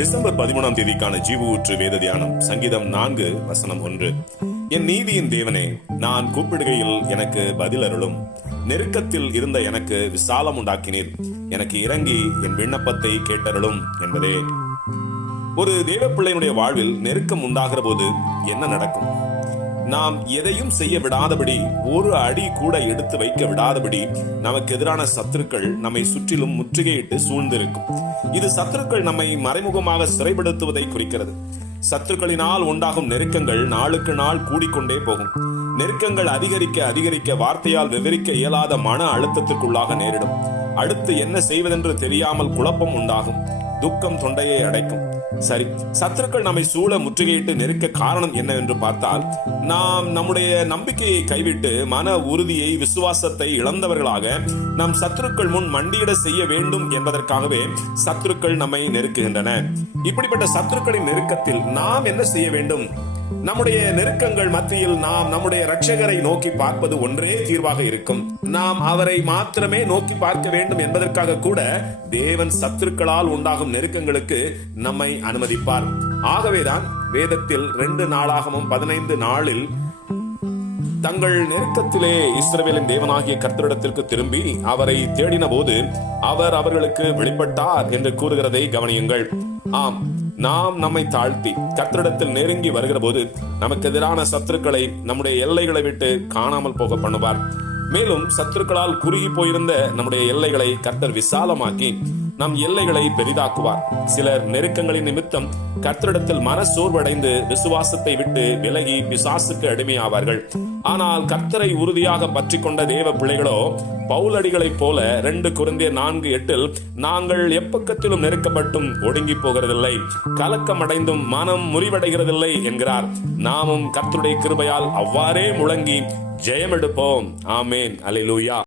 December 13 ஜீவ ஊற்று வேத தியானம். சங்கீதம் 4:1. என் நீதியின் தேவனே, நான் கூப்பிடுகையில் எனக்கு பதில் அருளும். நெருக்கத்தில் இருந்த எனக்கு விசாலம் உண்டாக்கினீர். எனக்கு இறங்கி என் விண்ணப்பத்தை கேட்டருளும் என்பதே. ஒரு தேவ பிள்ளையினுடைய வாழ்வில் நெருக்கம் உண்டாகிற போது என்ன நடக்கும்? நாம் எதையும் செய்ய விடாதபடி, ஒரு அடி கூட எடுத்து வைக்க விடாதபடி நமக்கு எதிரான சத்துருக்கள் நம்மை சுற்றிலும் முற்றுகையிட்டு சூழ்ந்திருக்கும். இது சத்துருக்கள் நம்மை மறைமுகமாக சிறைப்படுத்துவதை குறிக்கிறது. சத்துருக்களினால் உண்டாகும் நெருக்கங்கள் நாளுக்கு நாள் கூடிக்கொண்டே போகும். நெருக்கங்கள் அதிகரிக்க அதிகரிக்க வார்த்தையால் விவரிக்க இயலாத மன அழுத்தத்திற்குள்ளாக நேரிடும். அடுத்து என்ன செய்வதென்று தெரியாமல் குழப்பம் உண்டாகும். துக்கம் தொண்டையை அடைக்கும். சரி, சத்துருக்கள் நம்மை சூழ முற்றுகையிட்டு நெருக்க காரணம் என்னவென்று பார்த்தால், நாம் நம்முடைய நம்பிக்கையை கைவிட்டு மன உறுதியை, விசுவாசத்தை இழந்தவர்களாக நம் சத்துருக்கள் முன் மண்டியிட செய்ய வேண்டும் என்பதற்காகவே சத்துருக்கள் நம்மை நெருக்குகின்றன. இப்படிப்பட்ட சத்துருக்களின் நெருக்கத்தில் நாம் என்ன செய்ய வேண்டும்? நம்முடைய நெருக்கங்கள் மத்தியில் நாம் நம்முடைய இரட்சகரை நோக்கி பார்ப்பது ஒன்றே தீர்வாக இருக்கும். நாம் அவரை மாத்திரமே நோக்கி பார்க்க வேண்டும் என்பதற்காக கூட தேவன் சத்துருக்களால் உண்டாகும் நெருக்கங்களுக்கு நம்மை அனுமதிப்பார். ஆகவேதான் வேதத்தில் 2 நாளாகமம் 15 தங்கள் நெருக்கத்திலே இஸ்ரவேலின் தேவனாகிய கர்த்தரிடத்திற்கு திரும்பி அவரை தேடின போது அவர் அவர்களுக்கு வெளிப்பட்டார் என்று கூறுகிறதை கவனியுங்கள். ஆம், நாம் நம்மை தாழ்த்தி கர்த்தரிடத்தில் நெருங்கி வருகிற போது நமக்கு எதிரான சத்துருக்களை நம்முடைய எல்லைகளை விட்டு காணாமல் போக பண்ணுவார். மேலும் சத்துருக்களால் குறுகி போயிருந்த நம்முடைய எல்லைகளை கர்த்தர் விசாலமாக்கி நம் எல்லைகளை பெரிதாக்குவார். சிலர் நெருக்கங்களின் நிமித்தம் கர்த்தரிடத்தில் மனசோர்வடைந்து விசுவாசத்தை விட்டு விலகி பிசாசுக்கு அடிமையாவார்கள். ஆனால் கர்த்தரை உறுதியாக பற்றி கொண்ட தேவ பிள்ளைகளோ பவுலடிகளைப் போல 2 கொரிந்தியர் 4:8 நாங்கள் எப்பக்கத்திலும் நெருக்கப்பட்டும் ஒடுங்கி போகிறதில்லை, கலக்கம் அடைந்தும் மனம் முறிவடைகிறதில்லை என்கிறார். நாமும் கர்த்தருடைய கிருபையால் அவ்வாறே முழங்கி ஜெயம் எடுப்போம். ஆமேன். அல்லேலூயா.